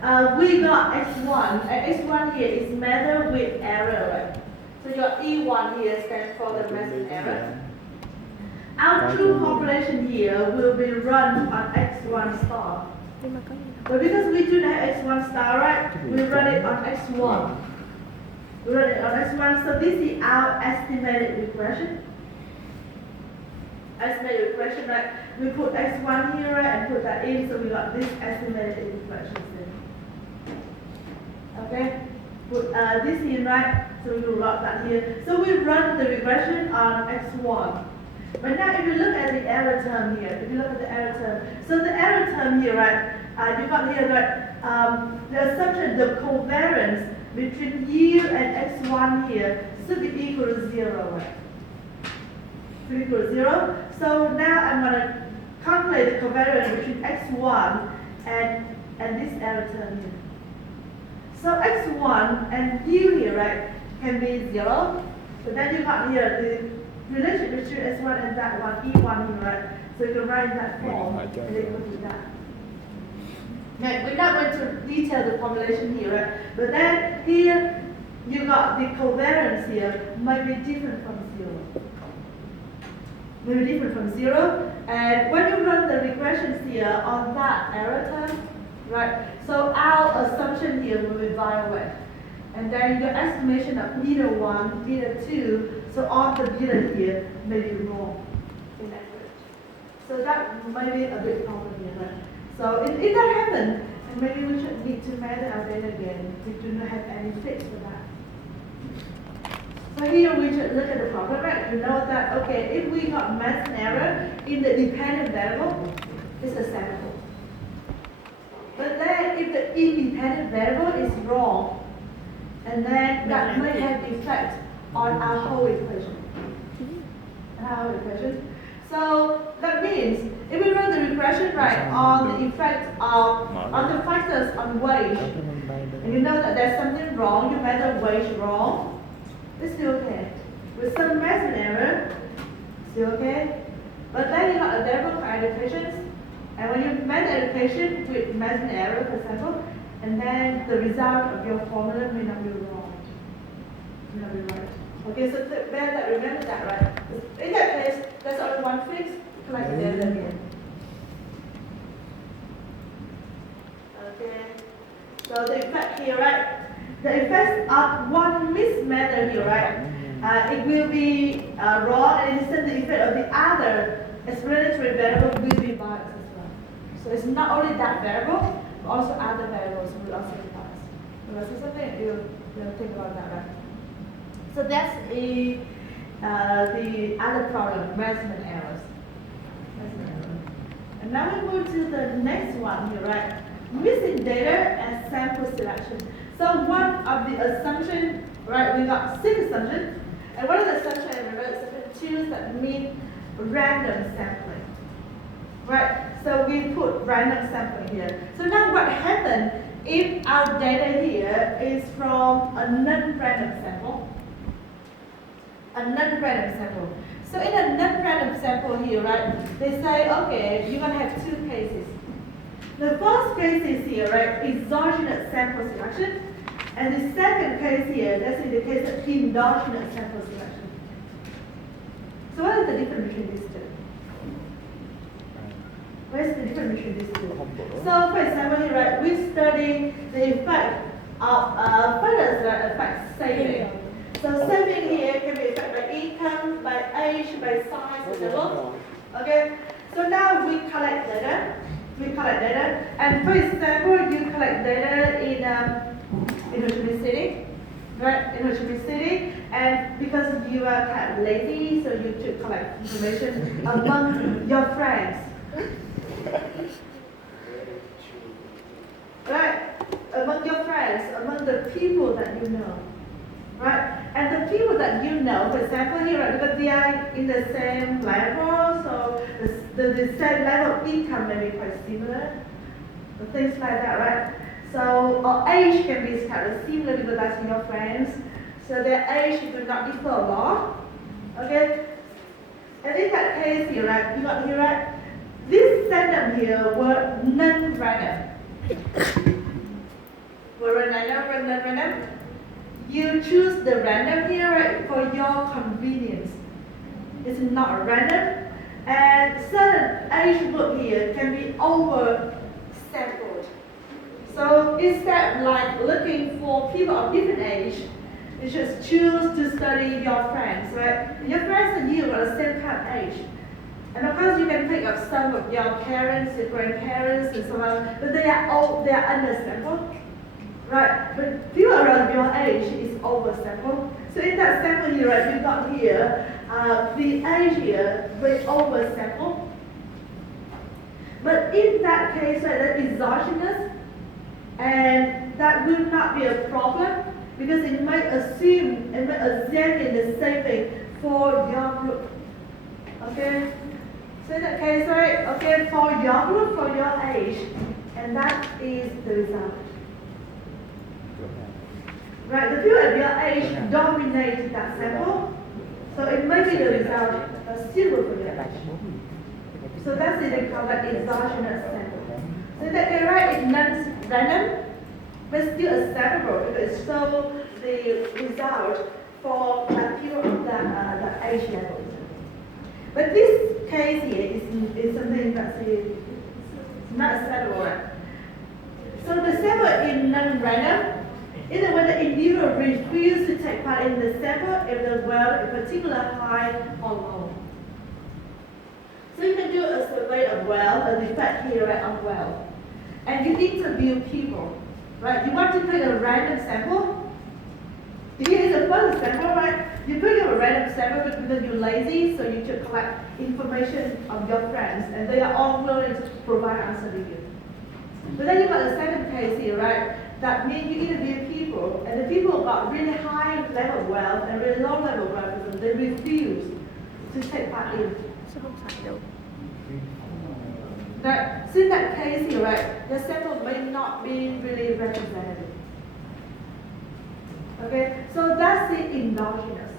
We got x1, and x1 here is measured with error, right? So your E1 here stands for the measured error. Our true population here will be run on x1 star. But because we do not have x1 star, right, we run it on x1. We run it on x1, so this is our estimated regression. Estimated regression, right? We put x1 here, right, and put that in, so we got this estimated regression. Okay? Put this in, right? So we will run that here. So we run the regression on x1. But now if you look at the error term here, if you look at the error term, so the error term here, right, you got here, right, the assumption, the covariance between u and x1 here should be equal to 0, right? Should be equal to 0. So now I'm going to calculate the covariance between x1 and this error term here. So x1 and u here, right, can be 0. So then you got here the relationship between S1 and that one, E1 here, right? So you can write in that form, and then you can do that. Now, we're not going to detail the formulation here, right? But then here, you got the covariance here might be different from 0. Maybe different from 0. And when you run the regressions here on that error term, right? So our assumption here will be violate. And then your estimation of beta 1, beta 2, so all the beta here may be wrong in average. So that might be a big problem here, right? So if that happens, then maybe we should need to measure our data again. We do not have any fix for that. So here we should look at the problem, right? You know that, okay, if we got mass error in the dependent variable, it's acceptable. But then if the independent variable is wrong, and then that may have effect on our whole equation. So that means if we run the regression right on the effect of on the factors on wage, and you know that there's something wrong, you measure wage wrong, it's still okay. With some measurement error, still okay. But then you got a variable for educations, and when you measure education with measurement error, for example, and then the result of your formula may not be wrong. May not be right. Okay, so remember that, right? In that case, there's only one fix, collect the data again. Okay, so the effect here, right? The effect of one mismeasure here, right? It will be wrong, and instead the effect of the other explanatory variable will be biased as well. So it's not only that variable, but also other variables will also be biased. So that's something you'll think about that, right? So that's the other problem, measurement errors. And now we move to the next one here, right? Missing data and sample selection. So one of the assumptions, right, we got 6 assumptions. And one of the assumptions, remember, assumption 2 that mean random sampling. Right? So we put random sampling here. So now what happens if our data here is from a non-random sample? A non-random sample. So in a non-random sample here, right, they say, okay, you're going to have 2 cases. The first case is here, right, exogenous sample selection. And the second case here, that's in the case of endogenous sample selection. So what is the difference between these two? Where's the difference between these two? So for example here, right, we study the effect of factors that affect saving. So saving here can be affected by income, by age, by size, level. Okay? So now we collect data. And for example, you collect data in Ho Chi Minh City. Right? In Ho Chi Minh City. And because you are kind of lazy, so you should collect information among your friends. Right? Among your friends, among the people that you know. Right? And the people that you know, for example here, right, because they are in the same level, so the same level of income may be quite similar, things like that, right? So, or age can be kind of similar because that's your friends. So their age do not differ a lot. Okay? And in that case here, right, you got here, right? These setup here were non-random. non-random? You choose the random here, right, for your convenience. It's not random. And certain age group here can be over-sampled. So instead of like looking for people of different age, you just choose to study your friends, right? Your friends and you are the same kind of age. And of course you can pick up some of your parents, your grandparents, and so on, but they are undersampled. Right, but people around your age is oversampled. So in that sample here, right, you got here, the age here will oversample. But in that case, right, that is exogenous, and that will not be a problem because it might assume and might examine the same thing for your group. Okay? So in that case, right, okay, for your group, for your age, and that is the result. Right, the people at your age dominate that sample, so it may be the result of still for your age. So that's it, they call that exogenous sample. So in that case, right, it's not random, but still acceptable because it shows the result for like people of that age level. But this case here is something that's not acceptable, right? So the sample is non-random. Either when the individual refuses to take part in the sample, if the well in particular high or low. So you can do a survey of well, a defect here right, on well. And you interview people, right? You want to pick a random sample. Here is the first sample, right? You pick up a random sample because you're lazy, so you should collect information of your friends, and they are all willing to provide answer to you. But then you got the second case here, right? That means you interview people, and the people got really high level of wealth and really low level of wealth, and they refuse to take part in. That, so in that case here, right, the sample may not be really representative. Okay, so that's the endogenous.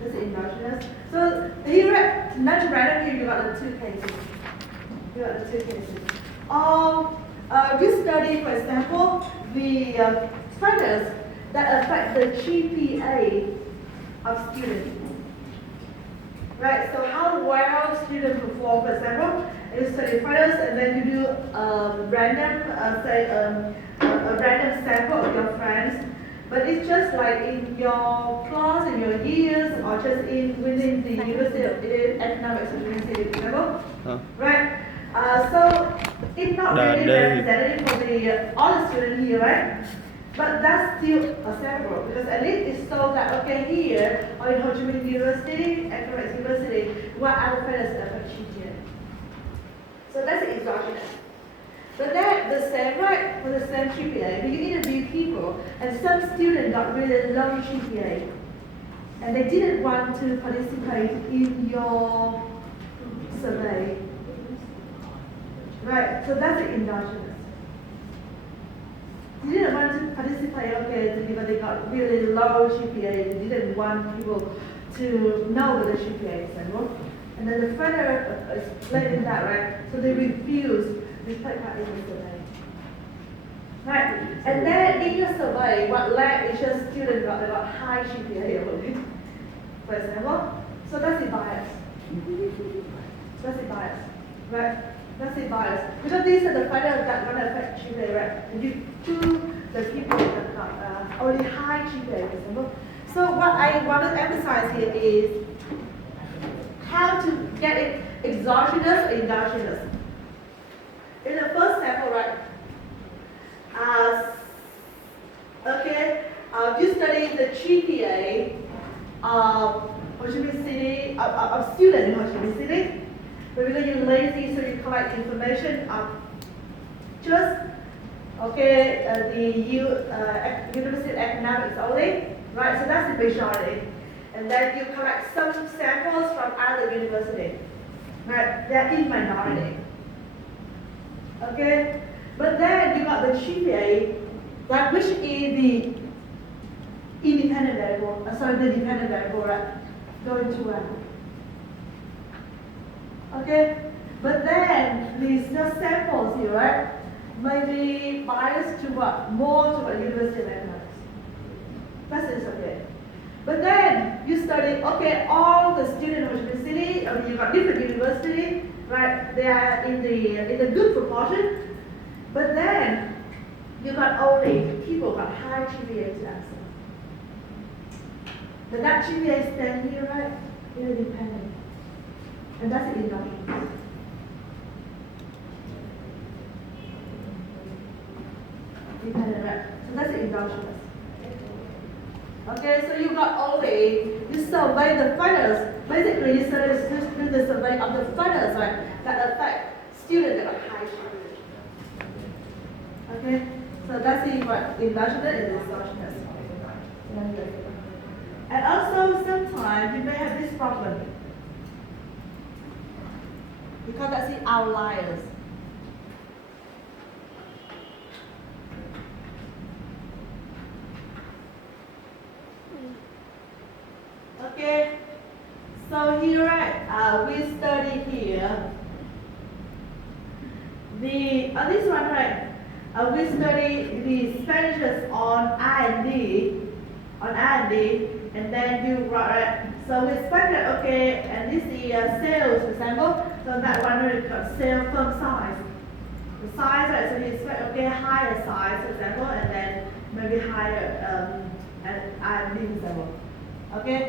That's the endogenous. So here, not random here, you got the two cases. You got the two cases. This study, for example, the factors that affect the GPA of students. Right, so how well students perform, for example, you study factors and then you do random, a random sample of your friends. But it's just like in your class, in your years, or just within the University of Economics of University of Chicago. Right? So it's not really representative for all the students here, right? But that's still acceptable because at least it shows that, okay, here, or in Ho Chi Minh University, Economics University, what other factors affect GPA. So that's exogenous. But then the same, right, for the same GPA, you interview people, and some students got really low GPA, and they didn't want to participate in your survey. Right, so that's the endogenous. They didn't want to participate, okay, because they got really low GPA, they didn't want people to know what the GPA is, and then the further explaining that, right, so they refused to take part in the survey. Right, and then in your survey, what led is just students got high GPA only, for example, so that's the bias. That's the bias, right? That's the bias. Because these are the factors that are going to affect GPA, right? And you choose the people that got only high GPA, for example. So what I want to emphasize here is how to get it exogenous or endogenous. In the first sample, right? You study the GPA of Ho Chi Minh City, of students in Ho Chi Minh City. But because you're lazy, so you collect information of just, the University of Economics only, right? So that's the majority. And then you collect some samples from other universities, right? They're in minority. Okay? But then you got the GPA, like which is the independent variable, the dependent variable, right? Going to where? Okay, but then these samples here, right, may be biased to what? More to what University of Economics. That is okay. But then you study, okay, all the students of the city, you got different university, right? They are in the good proportion. But then you got only people got high GPA to answer. But that GPA stand here, right? Independent. And that's the endogenous. Dependent, right? So that's the endogenous. Okay, so you got only, you survey the factors. Basically, you do the survey of the factors, right, that affect students that got high GPA. Okay, so that's the what endogenous and exogenous. And also, sometimes you may have this problem. Because that's the outliers. Okay, so here, right, we study here on this one, right, we study the expenditures on R&D, and then you write, right, so we expected, okay, and this is sales, for example, so that one we got sales firm size. The size, right, so you expect, okay, higher size, for example, and then maybe higher R&D, for example, okay?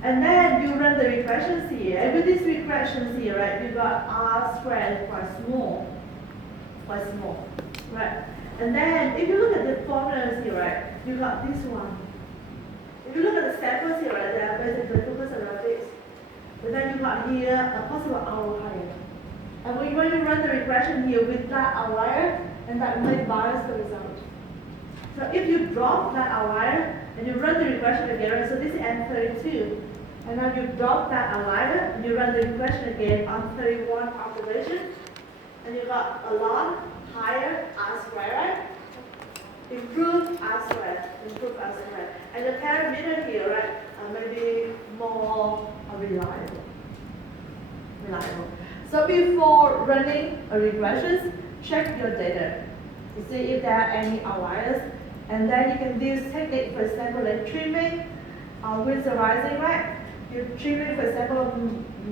And then you run the regressions here. And with these regressions here, right, you got R squared quite small, right? And then if you look at the formulas here, right, you got this one. If you look at the samples here, right, they are basically focused around this. But then you got here a possible outlier. And when you run the regression here with that outlier, and that may bias the result. So if you drop that outlier and you run the regression again, right, so this is N32, and now you drop that outlier and you run the regression again on 31 observations, and you got a lot higher R squared, right? Improved R squared. And the parameter here, right, maybe more reliable. So before running a regression, check your data to see if there are any outliers. And then you can use technique, for example, like trimming with the rising, right? You trimming, for example,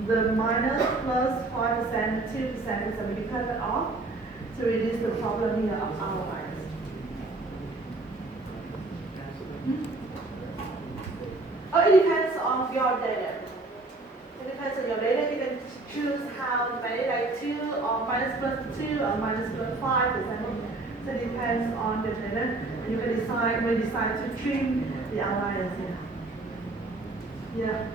the minus plus 5%, 2%, so you cut it off to reduce the problem here of outliers. Oh, it depends on your data. It depends on your data. You can choose how many, like 2 or minus plus 2 or minus plus 5, for example. So it depends on the data. And you can decide when you decide to trim the outliers here. Yeah.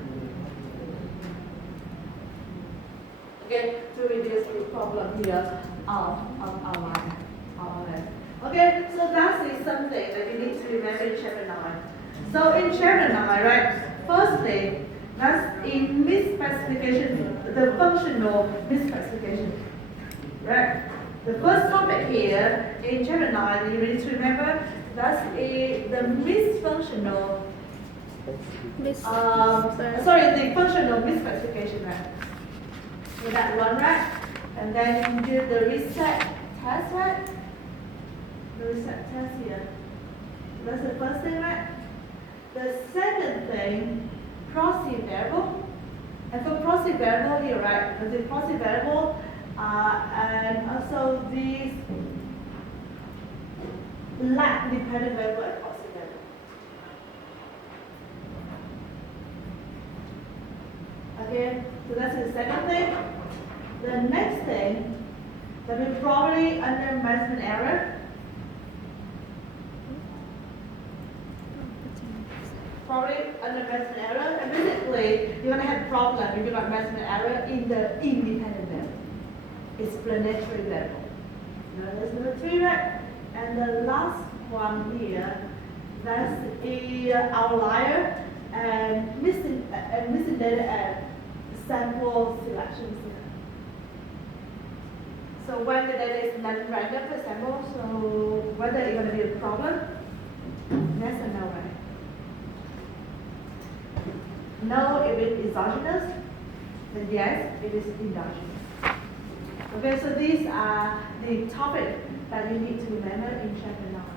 Okay, to reduce the problem here of outliers. Okay, so that is something that you need to remember in chapter 9. So in chapter 9, right, firstly, that's in misspecification, the functional misspecification, right? The first topic here in chapter 9, you need to remember, that's the functional misspecification, right? So that one, right? And then you do the reset test, right? The reset test here. That's the first thing, right? The second thing, proxy variable. And for proxy variable here, right? The proxy variable and also these lag dependent variable and proxy variable. Okay, so that's the second thing. The next thing, that will probably under measurement error. Probably under measurement error, and basically you're gonna have problem if you got measurement error in the independent variable, explanatory variable. Now that's number 3, right? And the last one here, that's the outlier and missing data and sample selections. So when the data is non-random, for example, so whether it's going to be a problem, yes or no, right? No, if it is exogenous, then yes, it is endogenous. Okay, so these are the topics that you need to remember in chapter 9.